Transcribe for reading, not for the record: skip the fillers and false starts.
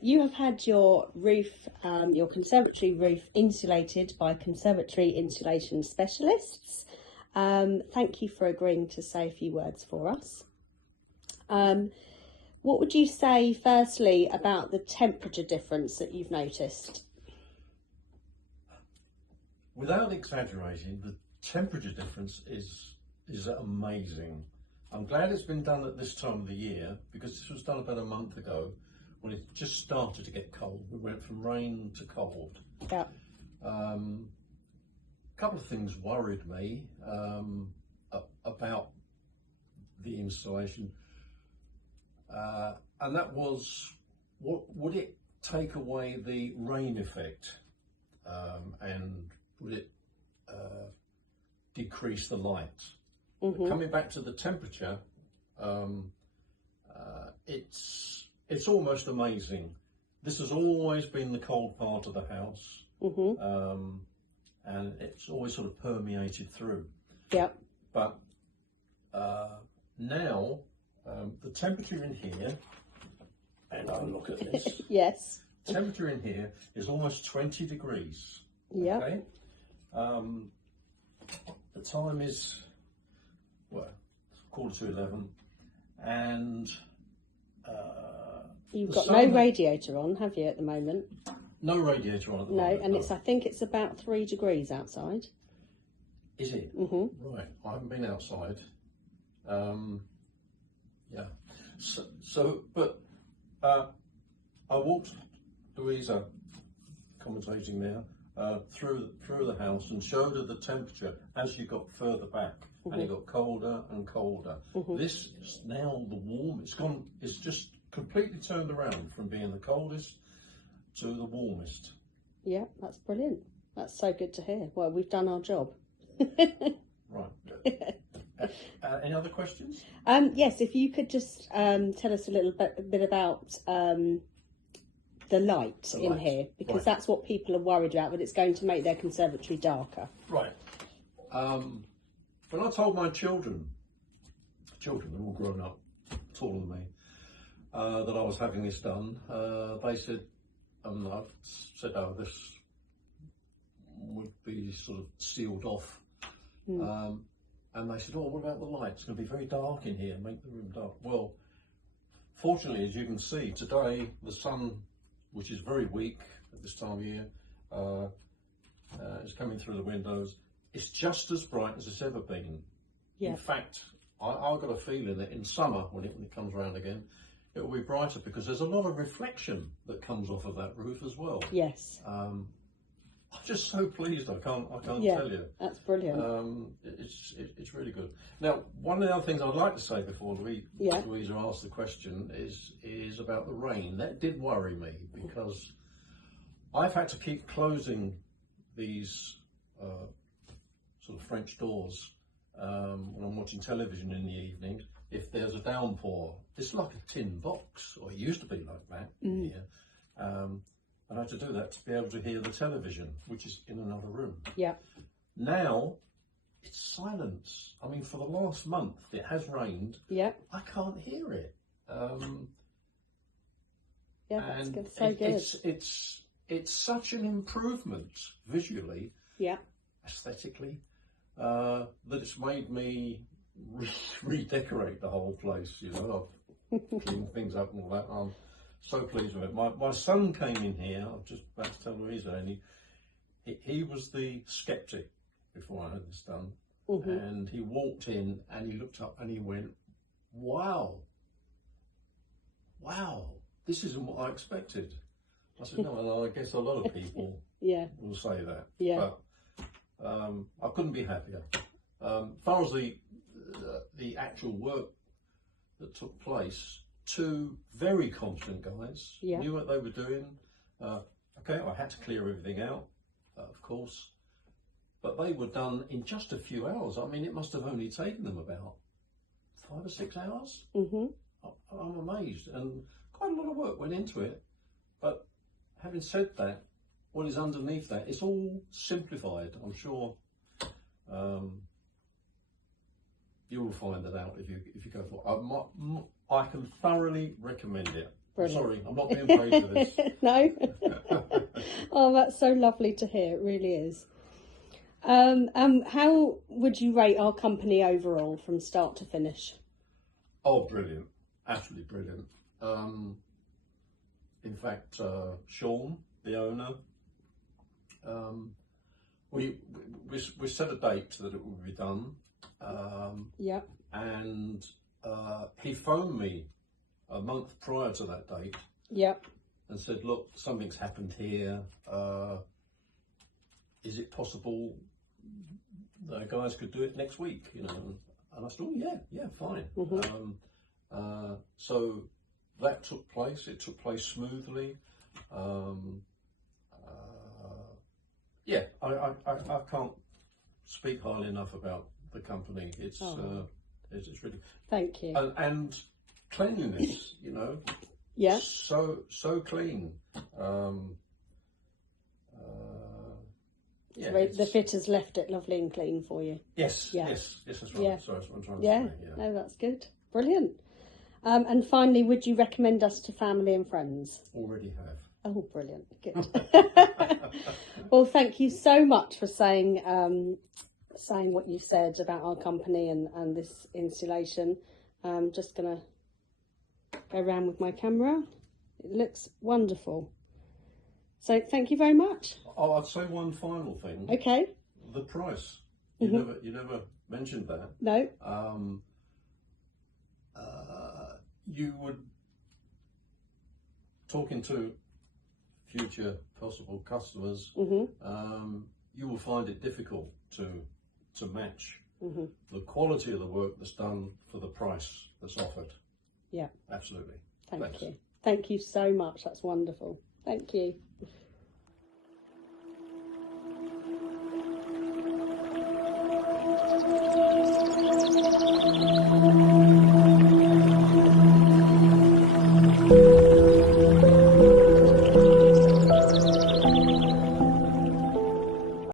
You have had your roof, your conservatory roof insulated by Conservatory insulation specialists. Thank you for agreeing to say a few words for us. What would you say firstly about the temperature difference that you've noticed? Without exaggerating, the temperature difference is amazing. I'm glad it's been done at this time of the year, because this was done about a month ago when it just started to get cold. We went from rain to cold. Yeah. A couple of things worried me about the installation, and that was, would it take away the rain effect, and would it decrease the light? Mm-hmm. Coming back to the temperature, it's almost amazing. This has always been the cold part of the house, mm-hmm. And it's always sort of permeated through. Yep. But now the temperature in here, and I'll look at this. Yes. Temperature in here is almost 20 degrees. Yeah. Okay. The time is, well, 11:15, and you've got no radiator on, have you, at the moment? No radiator on at the moment. No, and I think it's about 3 degrees outside. Is it? Mm-hmm. Right, I haven't been outside. Yeah. But I walked Louisa, commentating now, through the house and showed her the temperature as you got further back, mm-hmm. and it got colder and colder. Mm-hmm. This is now the warm. It's just completely turned around from being the coldest to the warmest. Yeah, that's brilliant. That's so good to hear. Well, we've done our job. Right. Any other questions? Yes, if you could just tell us a little bit about the light in here, because right. That's what people are worried about, that it's going to make their conservatory darker. Right. When I told my children, they're all grown up, taller than me, that I was having this done, they said, I've said, oh, this would be sort of sealed off. And they said, oh, what about the light? It's going to be very dark in here, make the room dark. Well, fortunately, as you can see, today the sun, which is very weak at this time of year, is coming through the windows. It's just as bright as it's ever been. Yeah. In fact, I've got a feeling that in summer, when it comes around again, it will be brighter, because there's a lot of reflection that comes off of that roof as well. Yes. I'm just so pleased. I can't tell you. That's brilliant. It's really good. Now, one of the other things I'd like to say before Louisa asked the question is about the rain. That did worry me, because I've had to keep closing these sort of French doors when I'm watching television in the evening. If there's a downpour, it's like a tin box, or it used to be like that here. And I had to do that to be able to hear the television, which is in another room. Yeah. Now, it's silence. I mean, for the last month, it has rained. Yeah. I can't hear it. Yeah, that's good. So good. It's such an improvement visually, aesthetically, that it's made me redecorate the whole place. You know, I've cleaned things up and all that. So pleased with it. My son came in here, I was just about to tell Louisa, and he was the skeptic before I had this done. Mm-hmm. And he walked in and he looked up and he went, wow, this isn't what I expected. I said, no, I guess a lot of people will say that. Yeah. But I couldn't be happier. As far as the actual work that took place, 2 very competent guys, knew what they were doing. Okay, I had to clear everything out, of course, but they were done in just a few hours. I mean, it must have only taken them about 5 or 6 hours. Mm-hmm. I'm amazed, and quite a lot of work went into it. But having said that, what is underneath that, it's all simplified. I'm sure you will find that out if you go for it. I can thoroughly recommend it. Brilliant. Sorry, I'm not being paid for this. No. Oh, that's so lovely to hear. It really is. How would you rate our company overall from start to finish? Oh, brilliant. Absolutely brilliant. In fact, Sean, the owner, we set a date that it would be done. Yeah. And he phoned me a month prior to that date. Yeah. And said, look, something's happened here. Is it possible the guys could do it next week? You know, and I said, oh yeah, fine. Mm-hmm. So that took place. It took place smoothly. Yeah, I can't speak highly enough about the company. It's really. Thank you. And cleanliness, you know. Yeah. So clean. Yeah. The fitters left it lovely and clean for you. Yes. Yeah. Yes. That's right. Yeah. Sorry, that's what I'm trying to Yeah. say. Yeah. No, that's good. Brilliant. And finally, would you recommend us to family and friends? Already have. Oh, brilliant. Good. Well, thank you so much for saying what you said about our company and this installation. I'm just going to go around with my camera. It looks wonderful. So thank you very much. Oh, I'd say one final thing. Okay. The price. You never mentioned that. No. You would, talking to future possible customers, you will find it difficult to match the quality of the work that's done for the price that's offered. Yeah. Absolutely. Thank you. Thank you so much. That's wonderful. Thank you.